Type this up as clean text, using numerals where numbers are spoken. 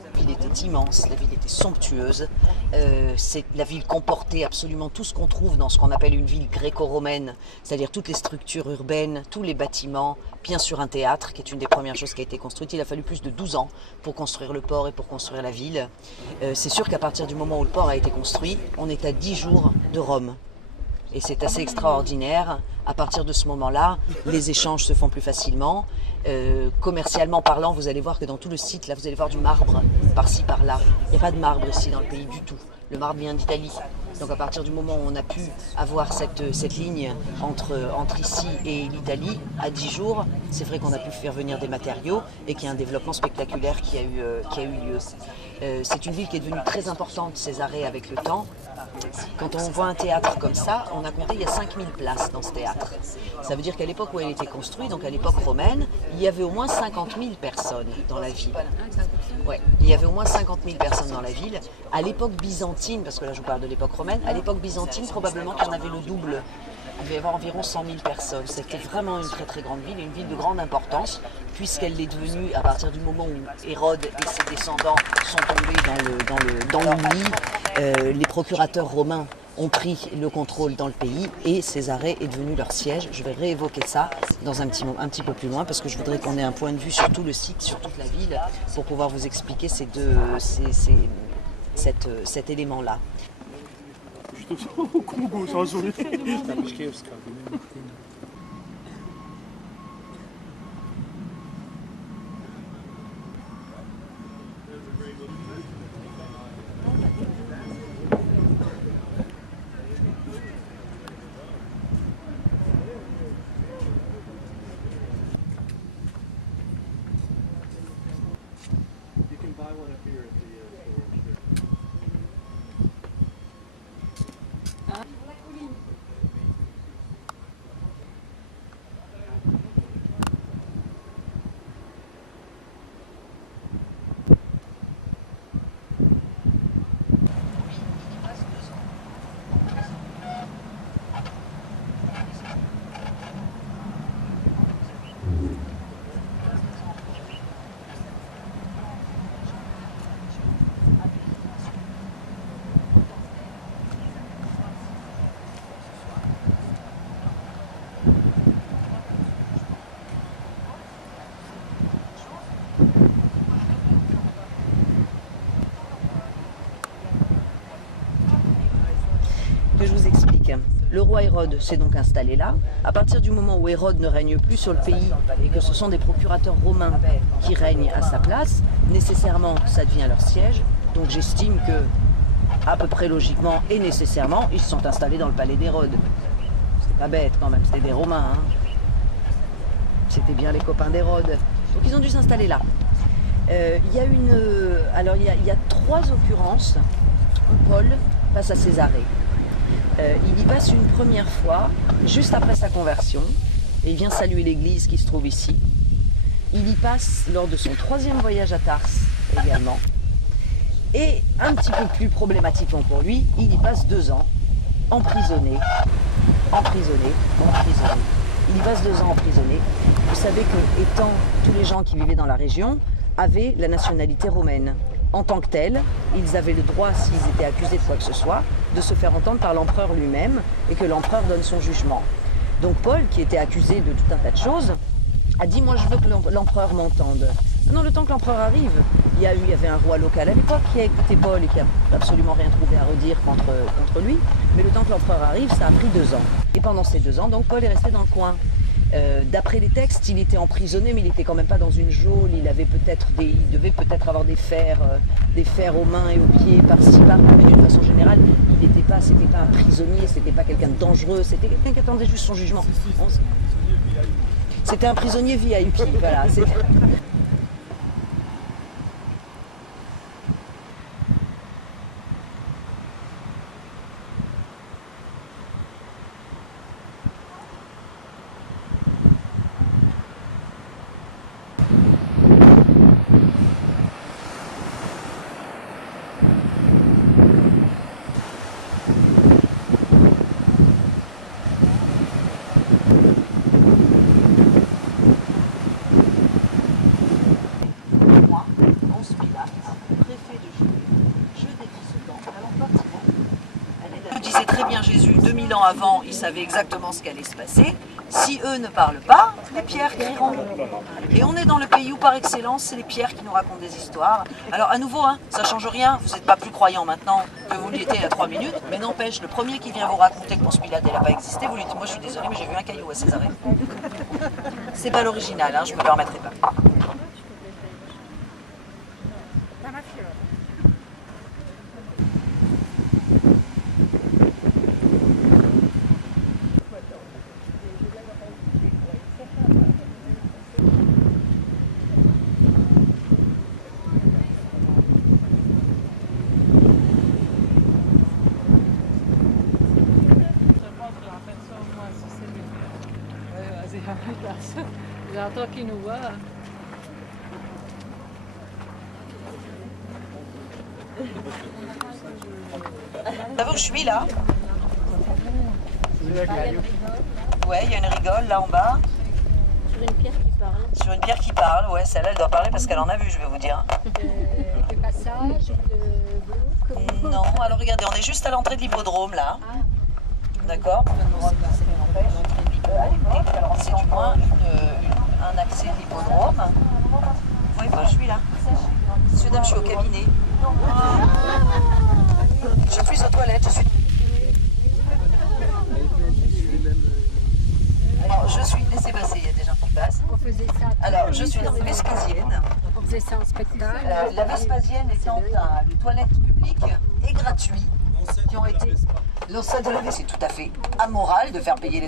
La ville était immense, la ville était somptueuse, la ville comportait absolument tout ce qu'on trouve dans ce qu'on appelle une ville gréco-romaine, c'est-à-dire toutes les structures urbaines, tous les bâtiments, bien sûr un théâtre qui est une des premières choses qui a été construite. Il a fallu plus de 12 ans pour construire le port et pour construire la ville. C'est sûr qu'à partir du moment où le port a été construit, on est à 10 jours de Rome. Et c'est assez extraordinaire. À partir de ce moment-là, les échanges se font plus facilement. Commercialement parlant, vous allez voir que dans tout le site, là, vous allez voir du marbre par-ci, par-là. Il n'y a pas de marbre ici dans le pays du tout. Le marbre vient d'Italie. Donc à partir du moment où on a pu avoir cette ligne entre ici et l'Italie, à 10 jours, c'est vrai qu'on a pu faire venir des matériaux et qu'il y a un développement spectaculaire qui a eu lieu. C'est une ville qui est devenue très importante, Cesare, avec le temps. Quand on voit un théâtre comme ça, on a compté, il y a 5000 places dans ce théâtre. Ça veut dire qu'à l'époque où elle était construite, donc à l'époque romaine, il y avait au moins 50 000 personnes dans la ville. Ouais, il y avait au moins 50 000 personnes dans la ville. À l'époque byzantine, parce que là je vous parle de l'époque romaine, à l'époque byzantine, probablement qu'il y en avait le double. Il devait y avoir environ 100 000 personnes. C'était vraiment une très très grande ville, une ville de grande importance, puisqu'elle l'est devenue à partir du moment où Hérode et ses descendants sont tombés dans l'oubli. Les procurateurs romains ont pris le contrôle dans le pays et Cesare est devenu leur siège. Je vais réévoquer ça dans un petit peu plus loin parce que je voudrais qu'on ait un point de vue sur tout le site, sur toute la ville, pour pouvoir vous expliquer cet élément-là. Que je vous explique. Le roi Hérode s'est donc installé là. À partir du moment où Hérode ne règne plus sur le pays et que ce sont des procurateurs romains qui règnent à sa place, nécessairement ça devient leur siège. Donc j'estime que, à peu près logiquement et nécessairement, ils se sont installés dans le palais d'Hérode. C'est pas bête quand même, c'était des Romains. Hein. C'était bien les copains d'Hérode. Donc ils ont dû s'installer là. Il y a 3 occurrences où Paul passe à Césarée. Il y passe une première fois, juste après sa conversion, et il vient saluer l'église qui se trouve ici. Il y passe lors de son 3e voyage à Tarse également. Et un petit peu plus problématiquement pour lui, il y passe 2 ans, emprisonné. Il y passe 2 ans emprisonné. Vous savez que, étant tous les gens qui vivaient dans la région, avaient la nationalité romaine. En tant que tels, ils avaient le droit, s'ils étaient accusés de quoi que ce soit, de se faire entendre par l'empereur lui-même et que l'empereur donne son jugement. Donc Paul, qui était accusé de tout un tas de choses, a dit moi je veux que l'empereur m'entende. Non, le temps que l'empereur arrive, il y avait un roi local à l'époque qui a écouté Paul et qui a absolument rien trouvé à redire contre lui. Mais le temps que l'empereur arrive, ça a pris 2 ans. Et pendant ces 2 ans, donc Paul est resté dans le coin. D'après les textes, il était emprisonné, mais il n'était quand même pas dans une geôle. Il devait peut-être avoir des fers aux mains et aux pieds par-ci par-là, mais d'une façon générale, c'était pas un prisonnier, c'était pas quelqu'un de dangereux, c'était quelqu'un qui attendait juste son jugement. C'était un prisonnier VIP, voilà. Disait très bien Jésus, 2000 ans avant, il savait exactement ce qu'allait se passer. Si eux ne parlent pas, les pierres crieront. Et on est dans le pays où par excellence, c'est les pierres qui nous racontent des histoires. Alors à nouveau, ça change rien, vous n'êtes pas plus croyant maintenant que vous l'étiez il y a 3 minutes, mais n'empêche, le premier qui vient vous raconter que Ponce Pilate n'a pas existé, vous lui dites, moi je suis désolé, mais j'ai vu un caillou à Césarée. C'est pas l'original, je me permettrai pas. J'entends qu'il nous voit. Savez où je suis là? Ouais, il y a une rigole là en bas. Sur une pierre qui parle. Sur une pierre qui parle, ouais, celle-là elle doit parler parce qu'elle en a vu, je vais vous dire. De passage, de glauque. Non, alors regardez, on est juste à l'entrée de l'hippodrome là. D'accord? Alors c'est du moins un accès de l'hippodrome. Vous voyez pas, je suis là. Monsieur, dame, je suis au cabinet. Je suis aux toilettes, je suis... Alors, je suis... Laissez passer, il y a des gens qui passent. On faisait ça. Alors, je suis dans Vespasienne. On faisait ça en spectacle. La Vespasienne étant un toilette publique et gratuit qui ont été... L'enceinte de la c'est tout à fait amoral de faire payer les